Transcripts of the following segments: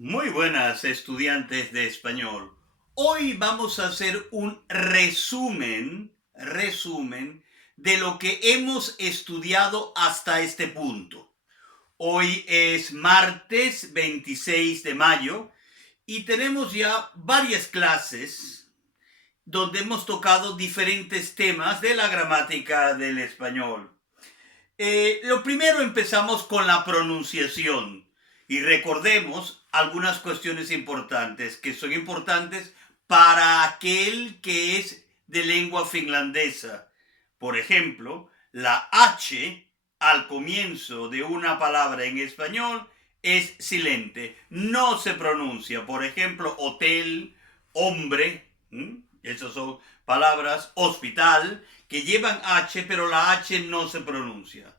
Muy buenas, estudiantes de español. Hoy vamos a hacer un resumen de lo que hemos estudiado hasta este punto. Hoy es martes 26 de mayo y tenemos ya varias clases donde hemos tocado diferentes temas de la gramática del español. Lo primero empezamos con la pronunciación y recordemos algunas cuestiones importantes que son importantes para aquel que es de lengua finlandesa. Por ejemplo, la H al comienzo de una palabra en español es silente, no se pronuncia. Por ejemplo, hotel, hombre, esas son palabras, hospital, que llevan H, pero la H no se pronuncia.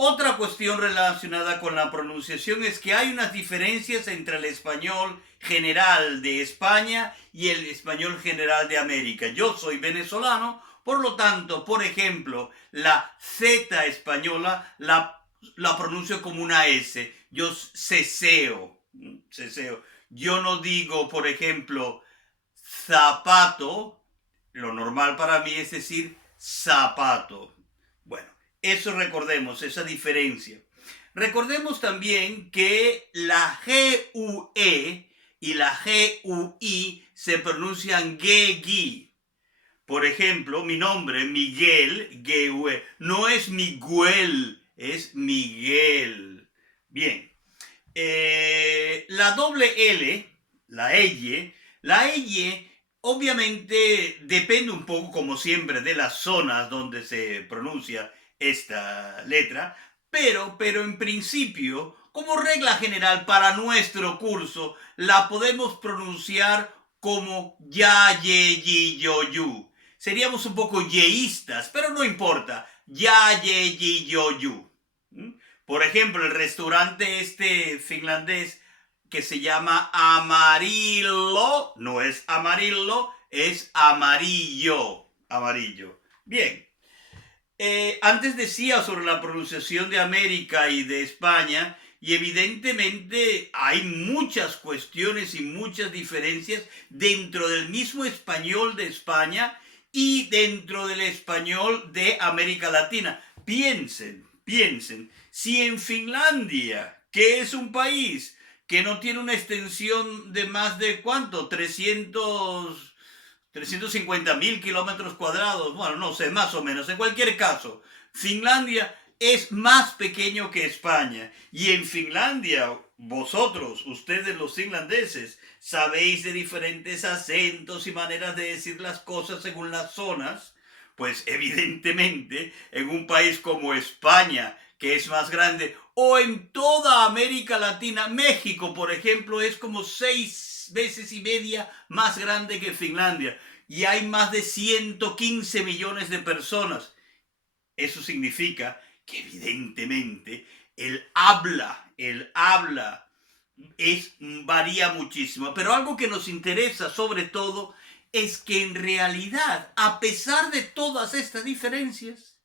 Otra cuestión relacionada con la pronunciación es que hay unas diferencias entre el español general de España y el español general de América. Yo soy venezolano, por lo tanto, por ejemplo, la Z española la pronuncio como una S. Yo ceseo. Yo no digo, por ejemplo, zapato. Lo normal para mí es decir zapato. Bueno, eso recordemos, esa diferencia. Recordemos también que la GUE y la GUI se pronuncian GUI. Por ejemplo, mi nombre, Miguel, GUE, no es Miguel, es Miguel. Bien. La doble L, la L obviamente depende un poco, como siempre, de las zonas donde se pronuncia esta letra, pero en principio, como regla general para nuestro curso, la podemos pronunciar como ya, ye, yi, yo, yu. Seríamos un poco yeístas, pero no importa. Ya, ye, yi, yo, yu. Por ejemplo, el restaurante este finlandés que se llama Amarillo, no es amarillo, es amarillo. Amarillo. Bien. Antes decía sobre la pronunciación de América y de España, y evidentemente hay muchas cuestiones y muchas diferencias dentro del mismo español de España y dentro del español de América Latina. Piensen, si en Finlandia, que es un país que no tiene una extensión de más de ¿cuánto? 350.000 kilómetros cuadrados, bueno, no sé, más o menos. En cualquier caso, Finlandia es más pequeño que España. Y en Finlandia, vosotros, ustedes los finlandeses, sabéis de diferentes acentos y maneras de decir las cosas según las zonas. Pues evidentemente, en un país como España, que es más grande, o en toda América Latina, México, por ejemplo, es como 6 veces y media más grande que Finlandia y hay más de 115 millones de personas. Eso significa que evidentemente el habla varía muchísimo. Pero algo que nos interesa sobre todo es que en realidad, a pesar de todas estas diferencias,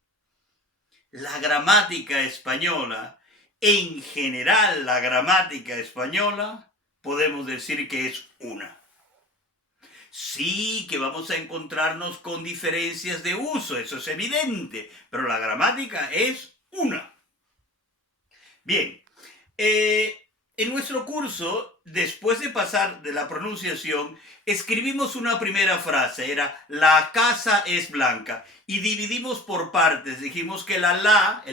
la gramática española, en general la gramática española, podemos decir que es una. Sí, que vamos a encontrarnos con diferencias de uso, eso es evidente, pero la gramática es una. Bien, en nuestro curso, después de pasar de la pronunciación, escribimos una primera frase, era la casa es blanca, y dividimos por partes, dijimos que el la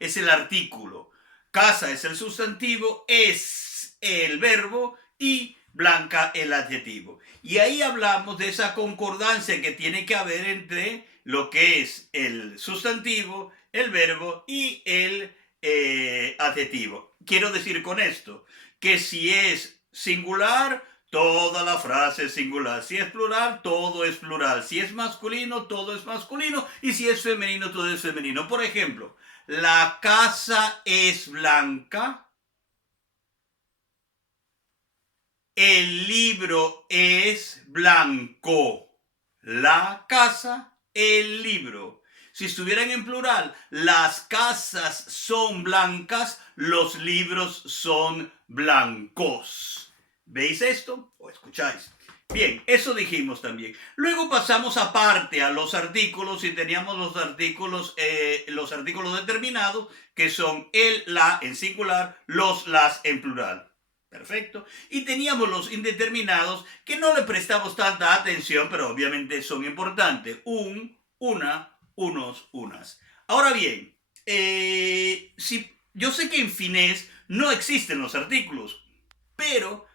es el artículo, casa es el sustantivo, es el verbo y blanca el adjetivo. Y ahí hablamos de esa concordancia que tiene que haber entre lo que es el sustantivo, el verbo y el adjetivo. Quiero decir con esto que si es singular, toda la frase es singular. Si es plural, todo es plural. Si es masculino, todo es masculino. Y si es femenino, todo es femenino. Por ejemplo, la casa es blanca. El libro es blanco. La casa, el libro. Si estuvieran en plural, las casas son blancas, los libros son blancos. ¿Veis esto? ¿O escucháis? Bien, eso dijimos también. Luego pasamos aparte a los artículos y teníamos los artículos determinados, que son el, la en singular, los, las en plural. Perfecto. Y teníamos los indeterminados que no le prestamos tanta atención, pero obviamente son importantes. Un, una, unos, unas. Ahora bien, yo sé que en finés no existen los artículos, pero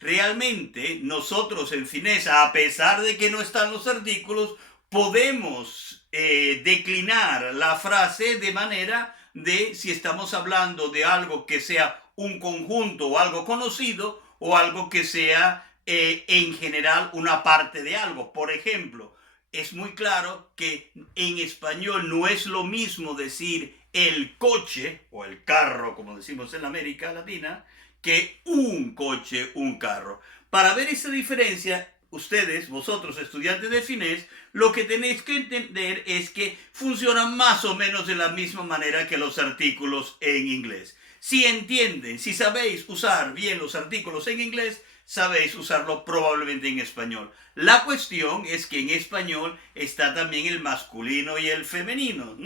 realmente nosotros en finés, a pesar de que no están los artículos, podemos declinar la frase de manera de si estamos hablando de algo que sea un conjunto o algo conocido o algo que sea en general una parte de algo. Por ejemplo, es muy claro que en español no es lo mismo decir el coche o el carro, como decimos en América Latina, que un coche, un carro. Para ver esa diferencia, ustedes, vosotros, estudiantes de finés, lo que tenéis que entender es que funcionan más o menos de la misma manera que los artículos en inglés. Si entienden, si sabéis usar bien los artículos en inglés, sabéis usarlo probablemente en español. La cuestión es que en español está también el masculino y el femenino,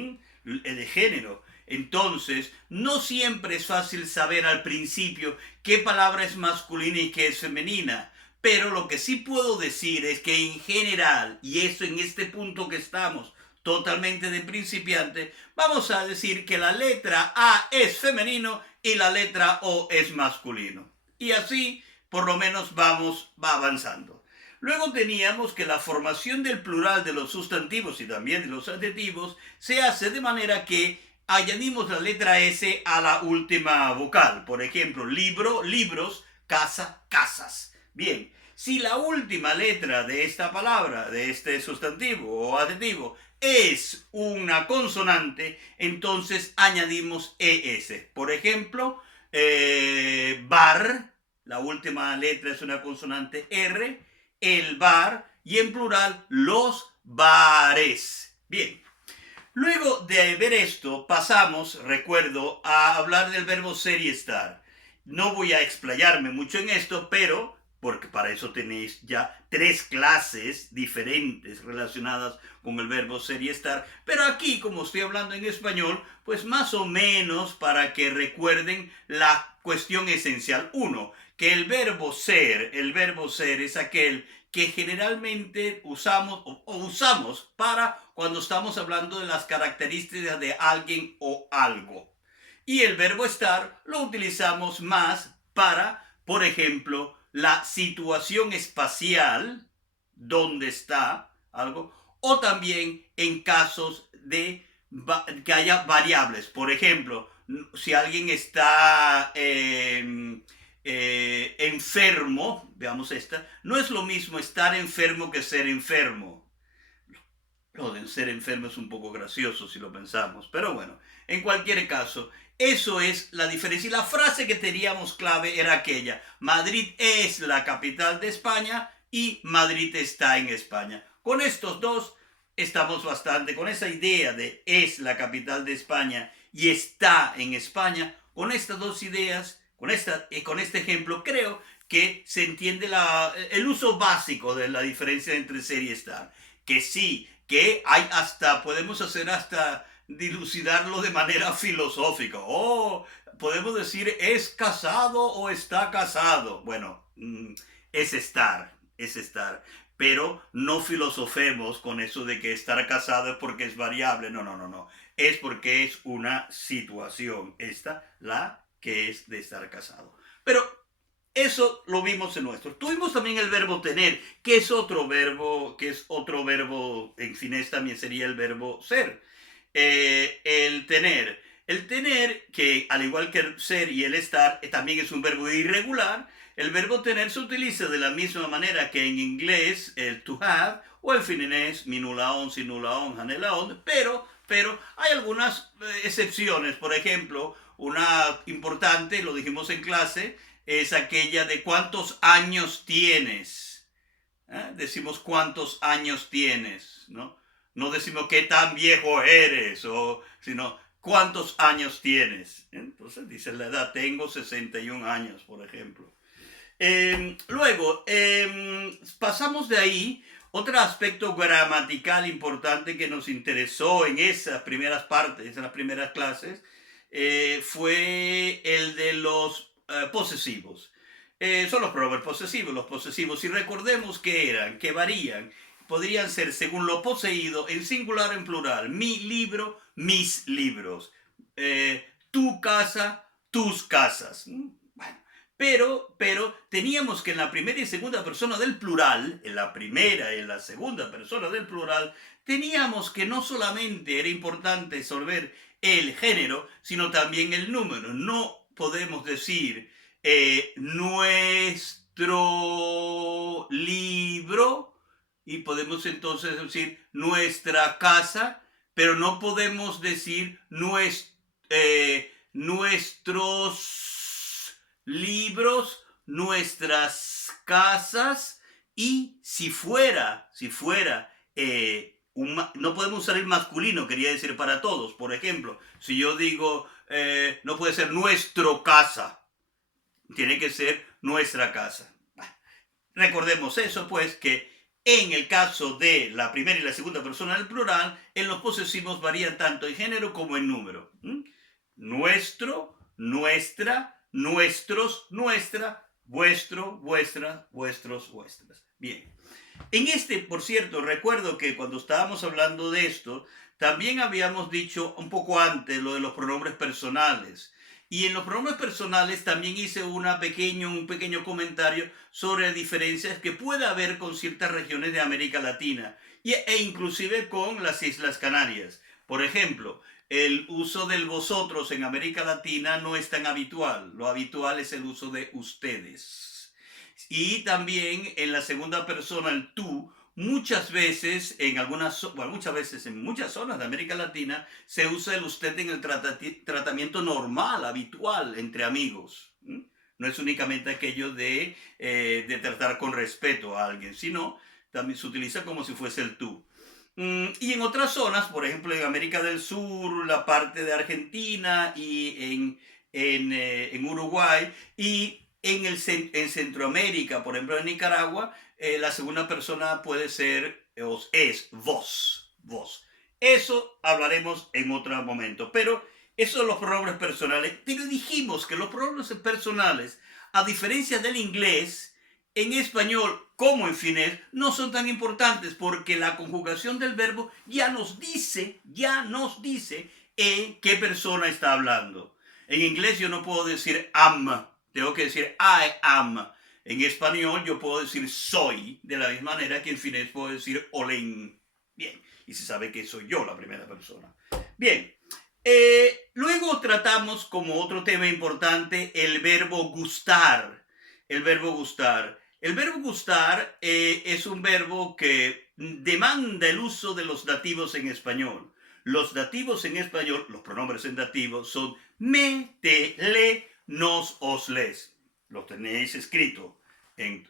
el género. Entonces, no siempre es fácil saber al principio qué palabra es masculina y qué es femenina. Pero lo que sí puedo decir es que en general, y eso en este punto que estamos totalmente de principiante, vamos a decir que la letra A es femenino y la letra O es masculino. Y así, por lo menos, va avanzando. Luego teníamos que la formación del plural de los sustantivos y también de los adjetivos se hace de manera que añadimos la letra S a la última vocal. Por ejemplo, libro, libros, casa, casas. Bien, si la última letra de esta palabra, de este sustantivo o adjetivo, es una consonante, entonces añadimos ES. Por ejemplo, bar, la última letra es una consonante R, el bar y en plural los bares. Bien. Luego de ver esto, pasamos, recuerdo, a hablar del verbo ser y estar. No voy a explayarme mucho en esto, pero, porque para eso tenéis ya 3 clases diferentes relacionadas con el verbo ser y estar, pero aquí, como estoy hablando en español, pues más o menos para que recuerden la cuestión esencial. 1, que el verbo ser es aquel que generalmente usamos para cuando estamos hablando de las características de alguien o algo. Y el verbo estar lo utilizamos más para, por ejemplo, la situación espacial, donde está algo, o también en casos de que haya variables. Por ejemplo, si alguien está enfermo, veamos esta, no es lo mismo estar enfermo que ser enfermo. Lo de ser enfermo es un poco gracioso si lo pensamos, pero bueno, en cualquier caso, eso es la diferencia. Y la frase que teníamos clave era aquella: Madrid es la capital de España y Madrid está en España. Con estos dos estamos bastante, con esa idea de es la capital de España y está en España, con estas dos ideas, con este ejemplo, creo que se entiende el uso básico de la diferencia entre ser y estar. Que sí, que hay podemos hacer hasta dilucidarlo de manera filosófica. Podemos decir, ¿es casado o está casado? Bueno, es estar. Pero no filosofemos con eso de que estar casado es porque es variable. No. Es porque es una situación. La que es de estar casado. Pero eso lo vimos en nuestro. Tuvimos también el verbo tener, que es otro verbo, en finés también sería el verbo ser. El tener. El tener, que al igual que el ser y el estar, también es un verbo irregular. El verbo tener se utiliza de la misma manera que en inglés el to have, o en finés mi nulaon, si nulaon, hanelaon, pero hay algunas excepciones. Por ejemplo, una importante, lo dijimos en clase, es aquella de cuántos años tienes. Decimos cuántos años tienes, ¿no? No decimos qué tan viejo eres, sino cuántos años tienes. Entonces dice la edad, tengo 61 años, por ejemplo. Luego, pasamos de ahí. Otro aspecto gramatical importante que nos interesó en esas primeras partes, en las primeras clases, fue el de los posesivos. Son los pronombres posesivos. Los posesivos, si recordemos que eran, que varían, podrían ser según lo poseído, en singular o en plural. Mi libro, mis libros. Tu casa, tus casas. Bueno, pero teníamos que en la primera y segunda persona del plural, en la primera y en la segunda persona del plural, teníamos que no solamente era importante resolver el género, sino también el número. No podemos decir nuestro libro y podemos entonces decir nuestra casa, pero no podemos decir nuestros libros, nuestras casas, y si fuera, no podemos usar el masculino, quería decir para todos. Por ejemplo, si yo digo, no puede ser nuestro casa, tiene que ser nuestra casa. Bueno, recordemos eso, pues, que en el caso de la primera y la segunda persona del plural, en los posesivos varían tanto en género como en número. Nuestro, nuestra, nuestros, nuestra, vuestro, vuestra, vuestros, vuestras. Bien. En por cierto, recuerdo que cuando estábamos hablando de esto, también habíamos dicho un poco antes lo de los pronombres personales. Y en los pronombres personales también hice un pequeño comentario sobre diferencias que puede haber con ciertas regiones de América Latina e inclusive con las Islas Canarias. Por ejemplo, el uso del vosotros en América Latina no es tan habitual. Lo habitual es el uso de ustedes. Y también en la segunda persona, el tú, muchas veces en muchas zonas de América Latina se usa el usted en el tratamiento normal, habitual, entre amigos. No es únicamente aquello de tratar con respeto a alguien, sino también se utiliza como si fuese el tú. Y en otras zonas, por ejemplo en América del Sur, la parte de Argentina y en Uruguay y en Centroamérica, por ejemplo en Nicaragua, la segunda persona puede ser, es vos, vos. Eso hablaremos en otro momento, pero esos son los pronombres personales. Pero dijimos que los pronombres personales, a diferencia del inglés, en español como en finés, no son tan importantes porque la conjugación del verbo ya nos dice qué persona está hablando. En inglés yo no puedo decir am, tengo que decir I am. En español yo puedo decir soy, de la misma manera que en finés puedo decir olen. Bien, y se sabe que soy yo la primera persona. Bien, luego tratamos como otro tema importante el verbo gustar. El verbo gustar. El verbo gustar es un verbo que demanda el uso de los dativos en español. Los dativos en español, los pronombres en dativos son me, te, le, nos, os, les. Los tenéis escrito en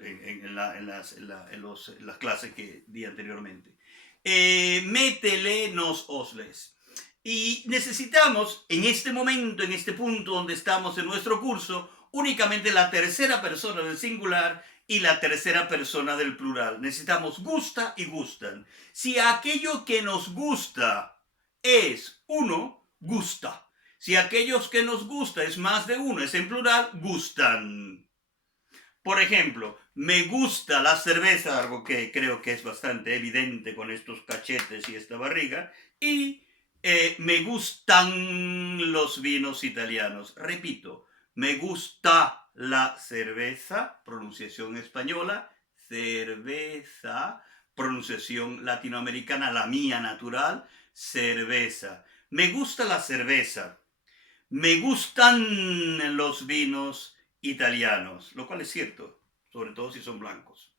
las clases que di anteriormente. Me, te, le, nos, os, les. Y necesitamos en este momento, en este punto donde estamos en nuestro curso, únicamente la tercera persona del singular y la tercera persona del plural. Necesitamos gusta y gustan. Si aquello que nos gusta es uno, gusta. Si aquellos que nos gusta es más de uno, es en plural, gustan. Por ejemplo, me gusta la cerveza, algo que creo que es bastante evidente con estos cachetes y esta barriga, y me gustan los vinos italianos. Repito, me gusta la cerveza, pronunciación española, cerveza, pronunciación latinoamericana, la mía natural, cerveza. Me gusta la cerveza. Me gustan los vinos italianos, lo cual es cierto, sobre todo si son blancos.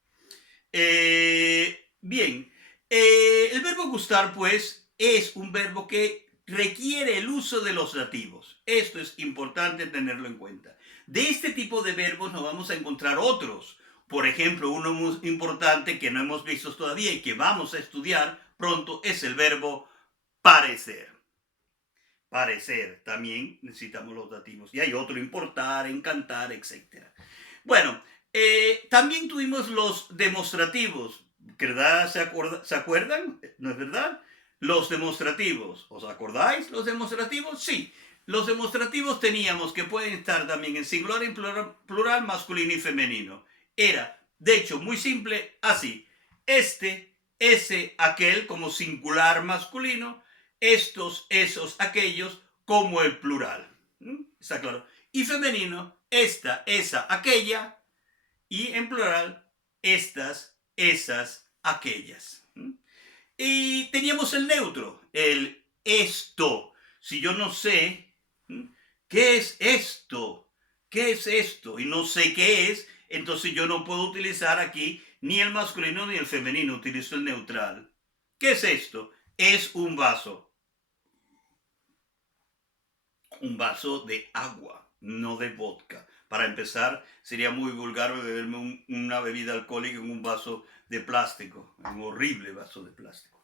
Bien, el verbo gustar, pues, es un verbo que requiere el uso de los dativos. Esto es importante tenerlo en cuenta. De este tipo de verbos nos vamos a encontrar otros. Por ejemplo, uno muy importante que no hemos visto todavía y que vamos a estudiar pronto es el verbo parecer. Parecer, también necesitamos los dativos. Y hay otro, importar, encantar, etc. Bueno, también tuvimos los demostrativos, ¿verdad? ¿Se acuerdan? ¿No es verdad? Los demostrativos. ¿Os acordáis los demostrativos? Sí. Los demostrativos teníamos que pueden estar también en singular y plural, masculino y femenino. Era, de hecho, muy simple, así. Este, ese, aquel como singular masculino, estos, esos, aquellos como el plural. ¿Está claro? Y femenino, esta, esa, aquella, y en plural, estas, esas, aquellas. Y teníamos el neutro, el esto. Si yo no sé, ¿qué es esto? ¿Qué es esto? Y no sé qué es, entonces yo no puedo utilizar aquí ni el masculino ni el femenino, utilizo el neutral. ¿Qué es esto? Es un vaso. Un vaso de agua, no de vodka. Para empezar, sería muy vulgar beberme una bebida alcohólica en un vaso de plástico, un horrible vaso de plástico.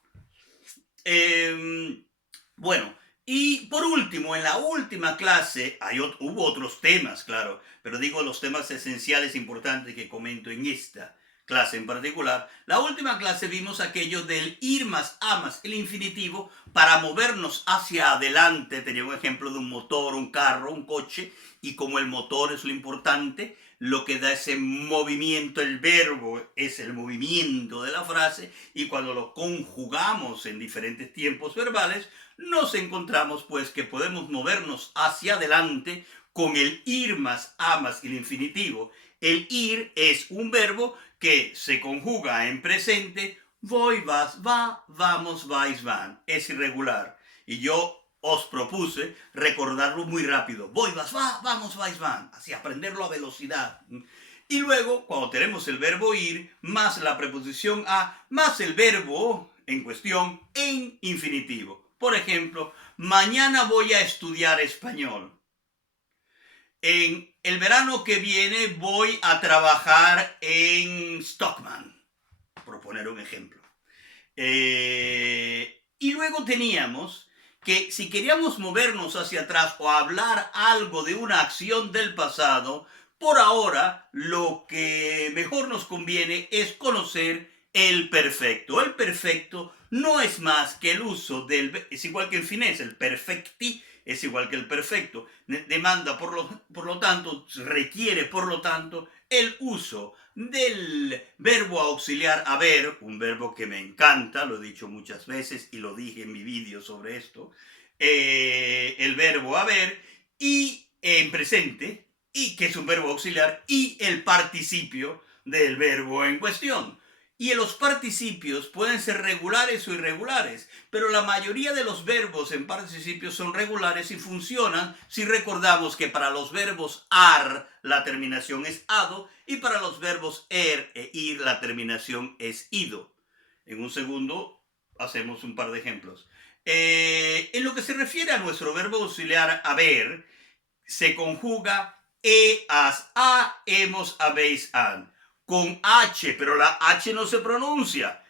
Bueno, y por último, en la última clase, hubo otros temas, claro, pero digo los temas esenciales importantes que comento en esta clase en particular. La última clase vimos aquello del ir más a más, el infinitivo, para movernos hacia adelante. Tenía un ejemplo de un motor, un carro, un coche, y como el motor es lo importante, lo que da ese movimiento, el verbo es el movimiento de la frase, y cuando lo conjugamos en diferentes tiempos verbales, nos encontramos pues que podemos movernos hacia adelante con el ir más a más el infinitivo. El ir es un verbo que se conjuga en presente, voy, vas, va, vamos, vais, van. Es irregular. Y yo os propuse recordarlo muy rápido. Voy, vas, va, vamos, vais, van. Así aprenderlo a velocidad. Y luego, cuando tenemos el verbo ir, más la preposición a, más el verbo en cuestión en infinitivo. Por ejemplo, mañana voy a estudiar español. En el verano que viene voy a trabajar en Stockman, por poner un ejemplo. Y luego teníamos que si queríamos movernos hacia atrás o hablar algo de una acción del pasado, por ahora lo que mejor nos conviene es conocer el perfecto. El perfecto no es más que el uso del... Es igual que en finés, el perfecti es igual que el perfecto. Demanda, por lo tanto, requiere, por lo tanto, el uso del verbo auxiliar haber, un verbo que me encanta, lo he dicho muchas veces y lo dije en mi vídeo sobre esto, el verbo haber y en presente, y que es un verbo auxiliar, y el participio del verbo en cuestión. Y los participios pueden ser regulares o irregulares, pero la mayoría de los verbos en participios son regulares y funcionan si recordamos que para los verbos ar la terminación es ado y para los verbos er e ir la terminación es ido. En un segundo hacemos un par de ejemplos. En lo que se refiere a nuestro verbo auxiliar haber, se conjuga as, a, hemos, habéis, han. Con H, pero la H no se pronuncia.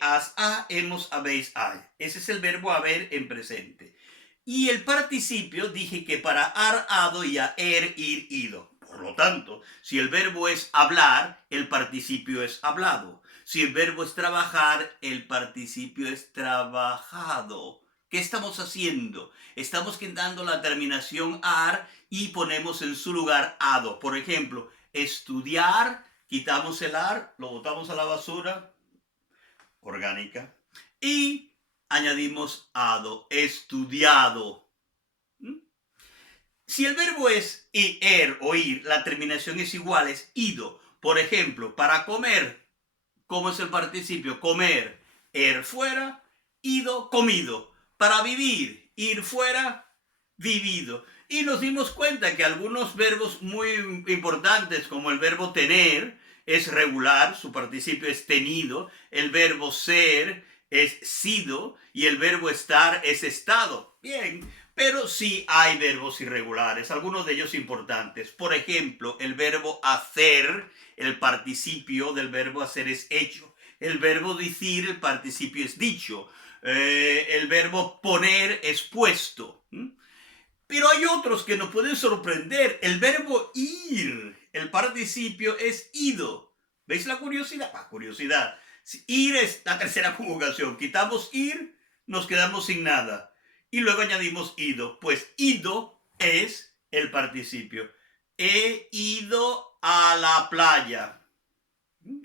As, a, hemos, habéis, hay. Ese es el verbo haber en presente. Y el participio dije que para ar, ado y a er, ir, ido. Por lo tanto, si el verbo es hablar, el participio es hablado. Si el verbo es trabajar, el participio es trabajado. ¿Qué estamos haciendo? Estamos quitando la terminación ar y ponemos en su lugar ado. Por ejemplo, estudiar, quitamos el ar, lo botamos a la basura, orgánica, y añadimos ado, estudiado. Si el verbo es er o ir, la terminación es igual, es ido. Por ejemplo, para comer, ¿cómo es el participio? Comer, er fuera, ido, comido. Para vivir, ir fuera, vivido. Y nos dimos cuenta que algunos verbos muy importantes, como el verbo tener, es regular, su participio es tenido, el verbo ser es sido y el verbo estar es estado. Bien, pero sí hay verbos irregulares, algunos de ellos importantes. Por ejemplo, el verbo hacer, el participio del verbo hacer es hecho. El verbo decir, el participio es dicho. El verbo poner es puesto. Pero hay otros que nos pueden sorprender. El verbo ir, el participio es ido. ¿Veis la curiosidad? Curiosidad. Ir es la tercera conjugación. Quitamos ir, nos quedamos sin nada. Y luego añadimos ido. Pues ido es el participio. He ido a la playa.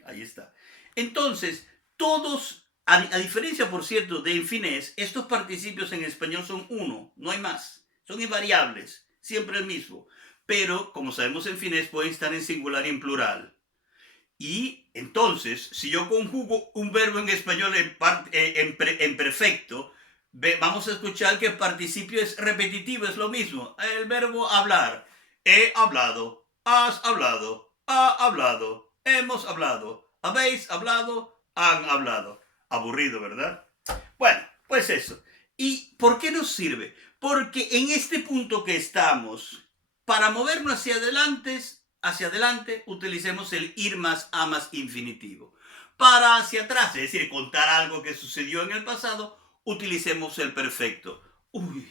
Ahí está. Entonces, todos, a diferencia, por cierto, de en finés, estos participios en español son uno, no hay más. Son invariables, siempre el mismo. Pero, como sabemos en finés, pueden estar en singular y en plural. Y entonces, si yo conjugo un verbo en español en perfecto, vamos a escuchar que el participio es repetitivo, es lo mismo. El verbo hablar. He hablado, has hablado, ha hablado, hemos hablado, habéis hablado, han hablado. Aburrido, ¿verdad? Bueno, pues eso. ¿Y por qué nos sirve? Porque en este punto que estamos, para movernos hacia adelante, utilicemos el ir más a más infinitivo. Para hacia atrás, es decir, contar algo que sucedió en el pasado, utilicemos el perfecto. Uy,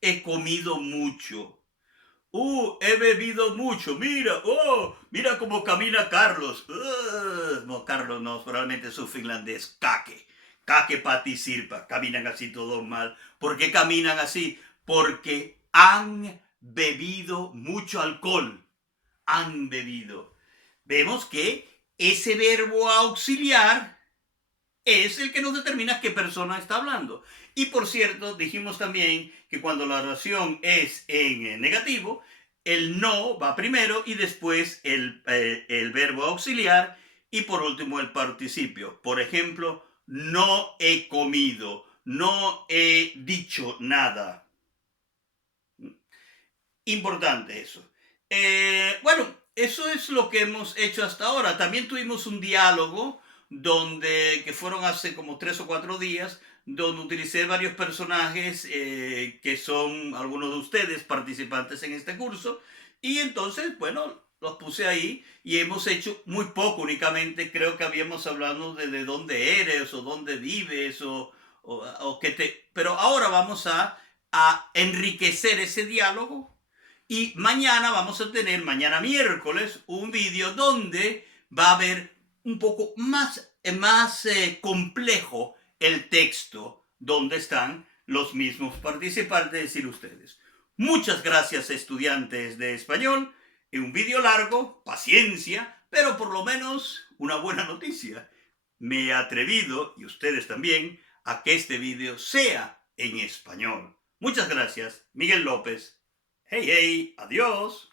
he comido mucho. He bebido mucho. Mira, mira cómo camina Carlos. No, Carlos no, probablemente es su finlandés. Kake, Pati, Sirpa. Caminan así todos mal. ¿Por qué caminan así? Porque han bebido mucho alcohol. Han bebido. Vemos que ese verbo auxiliar es el que nos determina qué persona está hablando. Y por cierto, dijimos también que cuando la oración es en negativo, el no va primero y después el verbo auxiliar y por último el participio. Por ejemplo, no he comido, no he dicho nada. Importante eso. Bueno, eso es lo que hemos hecho hasta ahora. También tuvimos un diálogo que fueron hace como 3 o 4 días, donde utilicé varios personajes que son algunos de ustedes participantes en este curso. Y entonces, bueno, los puse ahí y hemos hecho muy poco únicamente. Creo que habíamos hablado de dónde eres o dónde vives o qué te... Pero ahora vamos a enriquecer ese diálogo y mañana vamos a tener, mañana miércoles, un vídeo donde va a haber un poco más complejo el texto donde están los mismos participantes, es decir, ustedes. Muchas gracias, estudiantes de español. En un vídeo largo, paciencia, pero por lo menos una buena noticia. Me he atrevido, y ustedes también, a que este vídeo sea en español. Muchas gracias, Miguel López. Hey, hey, adiós.